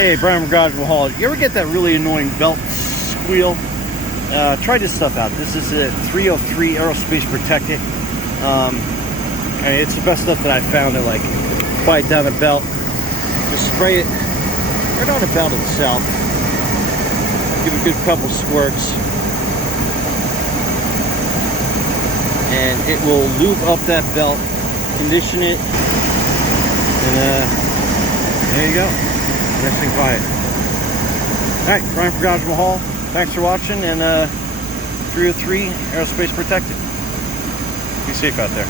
Hey, Brian from Garage Mahal. You ever get that really annoying belt squeal? Try this stuff out. This is a 303 Aerospace Protectant. I mean, it's the best stuff that I found to like quiet down a belt. Just spray it right on the belt itself. Give it a good couple squirts. And it will lube up that belt, condition it, and there you go. Nice and quiet. Alright, Brian from Garage Mahal. Thanks for watching, and 303 Aerospace Protected. Be safe out there.